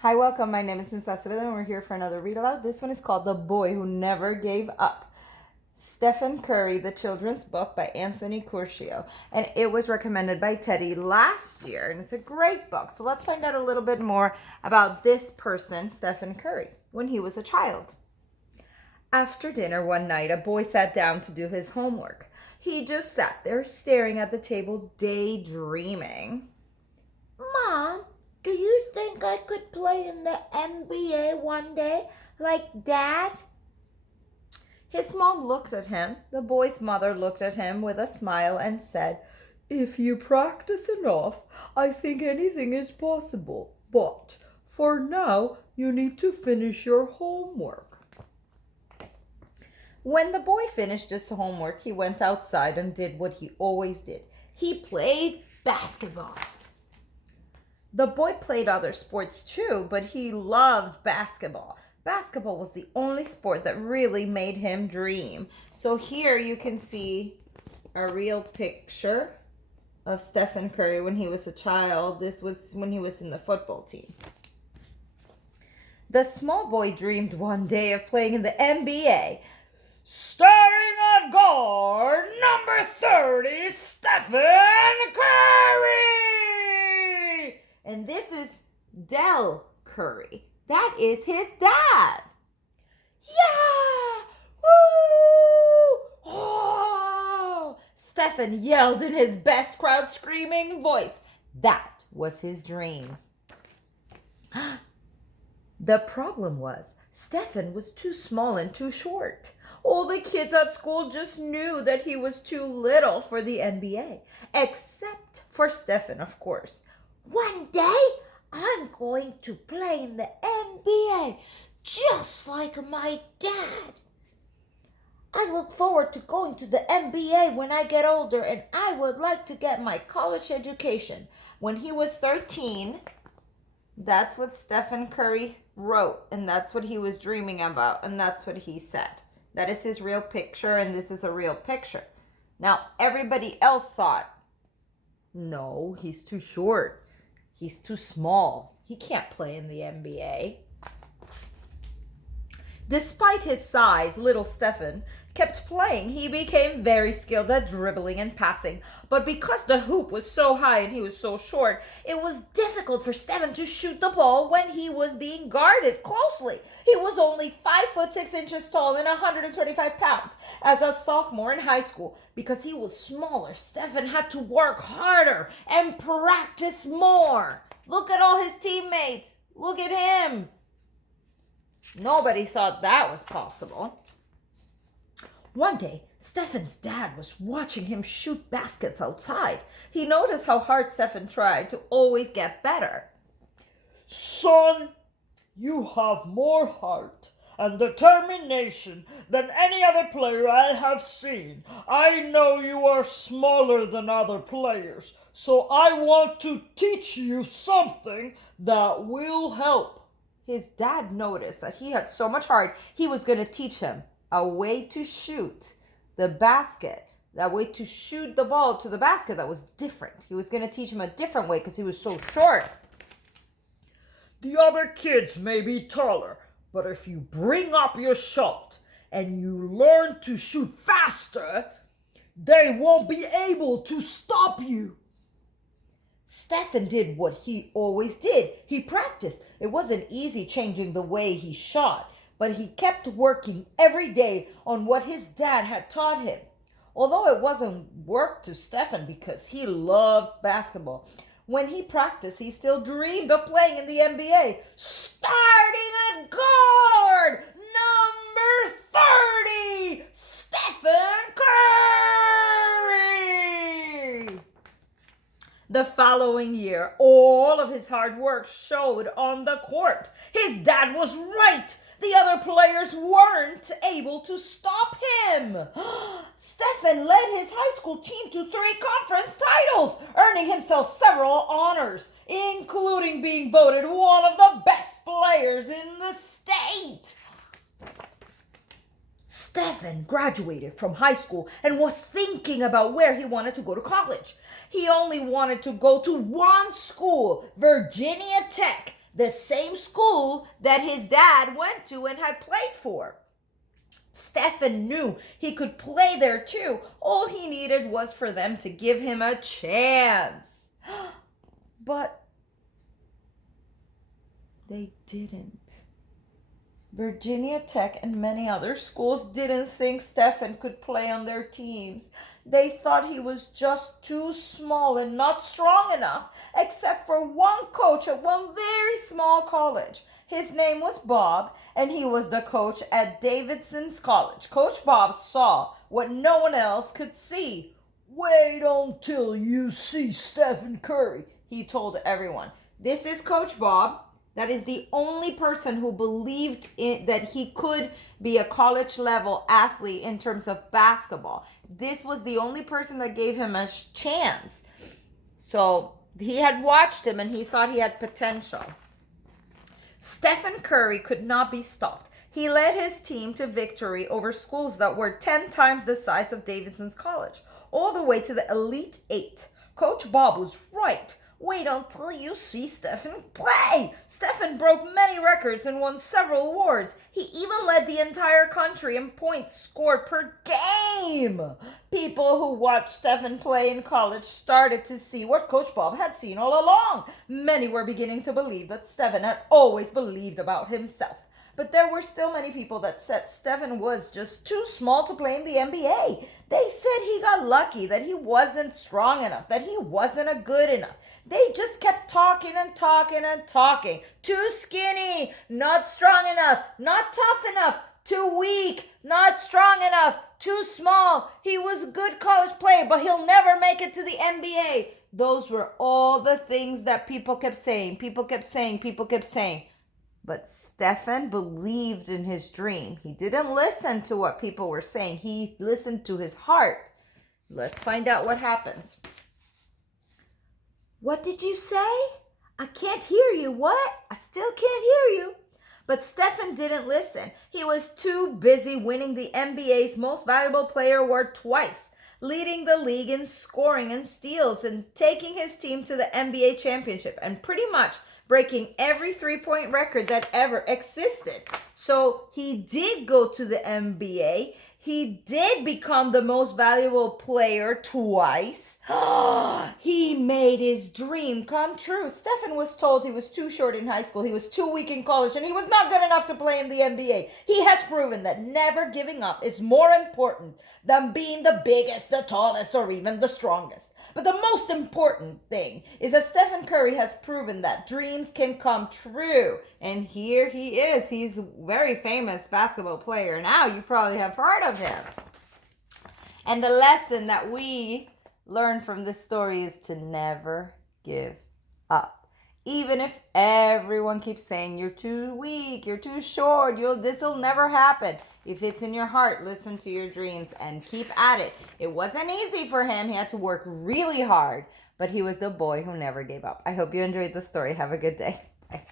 Hi, welcome. My name is Miss Acevedo, and we're here for another read aloud. This one is called The Boy Who Never Gave Up. Stephen Curry, the children's book by Anthony Curcio. And it was recommended by Teddy last year, and it's a great book. So let's find out a little bit more about this person, Stephen Curry, when he was a child. After dinner one night, a boy sat down to do his homework. He just sat there staring at the table, daydreaming. Mom, do you think I could play in the NBA one day like Dad? His mom looked at him. The boy's mother looked at him with a smile and said, "If you practice enough, I think anything is possible. But for now, you need to finish your homework." When the boy finished his homework, he went outside and did what he always did. He played basketball. The boy played other sports too, but he loved basketball. Basketball was the only sport that really made him dream. So here you can see a real picture of Stephen Curry when he was a child. This was when he was in the football team. The small boy dreamed one day of playing in the NBA. Starting at guard, number 30, Stephen Curry! And this is Del Curry. That is his dad. Yeah! Woo! Oh! Stephen yelled in his best crowd screaming voice. That was his dream. The problem was, Stephen was too small and too short. All the kids at school just knew that he was too little for the NBA, except for Stephen, of course. One day, I'm going to play in the NBA just like my dad. I look forward to going to the NBA when I get older, and I would like to get my college education. When he was 13, that's what Stephen Curry wrote, and that's what he was dreaming about, and that's what he said. That is his real picture, and this is a real picture. Now, everybody else thought, no, he's too short. He's too small. He can't play in the NBA. Despite his size, little Stephen kept playing. He became very skilled at dribbling and passing. But because the hoop was so high and he was so short, it was difficult for Stephen to shoot the ball when he was being guarded closely. He was only 5'6" tall and 125 pounds. As a sophomore in high school, because he was smaller, Stephen had to work harder and practice more. Look at all his teammates. Look at him. Nobody thought that was possible. One day, Stephen's dad was watching him shoot baskets outside. He noticed how hard Stephen tried to always get better. "Son, you have more heart and determination than any other player I have seen. I know you are smaller than other players, so I want to teach you something that will help." His dad noticed that he had so much heart, he was going to teach him a way to shoot the basket, that way to shoot the ball to the basket that was different. He was going to teach him a different way because he was so short. "The other kids may be taller, but if you bring up your shot and you learn to shoot faster, they won't be able to stop you." Stephen did what he always did. He practiced. It wasn't easy changing the way he shot, but he kept working every day on what his dad had taught him. Although it wasn't work to Stephen because he loved basketball, when he practiced, he still dreamed of playing in the NBA. Starting at guard, number 30, Stephen Curry. The following year, all of his hard work showed on the court. His dad was right. The other players weren't able to stop him. Stephen led his high school team to 3 conference titles, earning himself several honors, including being voted one of the best players in the state. Stephen graduated from high school and was thinking about where he wanted to go to college. He only wanted to go to one school, Virginia Tech. the same school that his dad went to and had played for. Stefan knew he could play there too. All he needed was for them to give him a chance. But they didn't. Virginia Tech and many other schools didn't think Stefan could play on their teams. They thought he was just too small and not strong enough, except for one coach at one very small college. His name was Bob, and he was the coach at Davidson's College. Coach Bob saw what no one else could see. Wait until you see Stephen Curry, he told everyone. This is Coach Bob. That is the only person who believed that he could be a college level athlete in terms of basketball. This was the only person that gave him a chance. So he had watched him and he thought he had potential. Stephen Curry could not be stopped. He led his team to victory over schools that were 10 times the size of Davidson's College, all the way to the Elite Eight. Coach Bob was right. Wait until you see Stefan play. Stefan broke many records and won several awards. He even led the entire country in points scored per game. People who watched Stefan play in college started to see what Coach Bob had seen all along. Many were beginning to believe that Stefan had always believed about himself. But there were still many people that said Stefan was just too small to play in the NBA. They said he got lucky, that he wasn't strong enough, that he wasn't a good enough. They just kept talking and talking and talking. Too skinny, not strong enough, not tough enough, too weak, not strong enough, too small. He was a good college player, but he'll never make it to the NBA. Those were all the things that people kept saying. People kept saying. But Stefan believed in his dream. He didn't listen to what people were saying. He listened to his heart. Let's find out what happens. What did you say? I can't hear you. What? I still can't hear you. But Stefan didn't listen. He was too busy winning the NBA's Most Valuable Player award twice, leading the league in scoring and steals, and taking his team to the NBA championship, and pretty much breaking every three-point record that ever existed. So he did go to the NBA. He did become the most valuable player twice. He made his dream come true. Stefan was told he was too short in high school, he was too weak in college, and he was not good enough to play in the NBA. He has proven that never giving up is more important than being the biggest, the tallest, or even the strongest. But the most important thing is that Stephen Curry has proven that dreams can come true. And here he is. He's a very famous basketball player. Now you probably have heard of him. And the lesson that we learn from this story is to never give up. Even if everyone keeps saying you're too weak, you're too short, this'll never happen. If it's in your heart, listen to your dreams and keep at it. It wasn't easy for him. He had to work really hard, but he was the boy who never gave up. I hope you enjoyed the story. Have a good day. Bye.